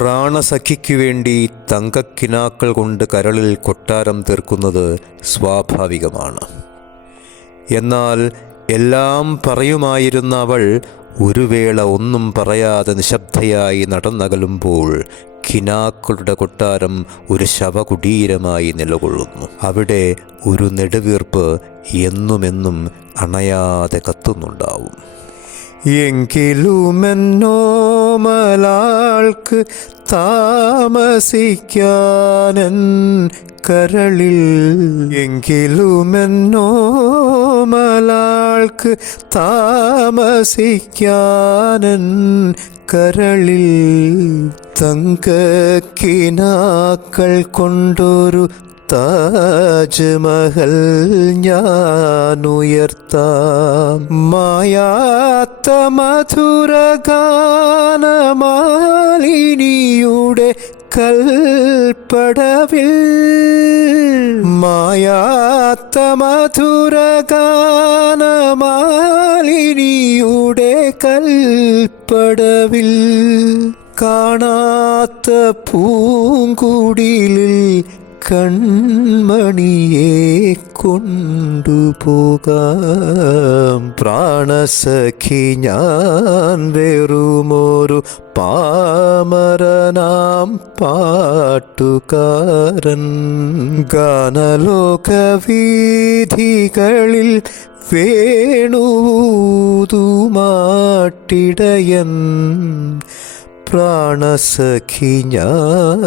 പ്രാണസഖിക്കു വേണ്ടി തങ്കക്കിനാക്കൾ കൊണ്ട് കരളിൽ കൊട്ടാരം തീർക്കുന്നത് സ്വാഭാവികമാണ്. എന്നാൽ എല്ലാം പറയുമായിരുന്ന അവൾ ഒരു വേള ഒന്നും പറയാതെ നിശബ്ദയായി നടന്നകലുമ്പോൾ കിനാക്കളുടെ കൊട്ടാരം ഒരു ശവകുടീരമായി നിലകൊള്ളുന്നു. അവിടെ ഒരു നെടുവീർപ്പ് എന്നുമെന്നും അണയാതെ കത്തുന്നുണ്ടാവും. എങ്കിലുമെന്നോമലാൾക്ക് താമസിക്കാനൻ കരളിൽ, എങ്കിലുമെന്നോമലാൾക്ക് താമസിക്കാനൻ കരളിൽ തങ്കക്കിനാക്കൾ കൊണ്ടൊരു താജ്മഹൽ ഞാനുയർത്താം. മായാത്ത മധുരഗാനമാലിനിയുടെ കൽപ്പടവിൽ, മായാത്ത മധുരഗാനമാലിനിയുടെ കൽപ്പടവിൽ കാണാത്ത പൂങ്കുടിലിൽ കൺമണിയെ കൊണ്ടുപോകാം. പ്രാണസഖി ഞാൻ വെറുമൊരു പാമരനാം പാട്ടുകാരൻ. ഗാനലോകവീഥികളിൽ വേണുതൂമാട്ടിടയൻ പ്രാണസഖി ഞാൻ.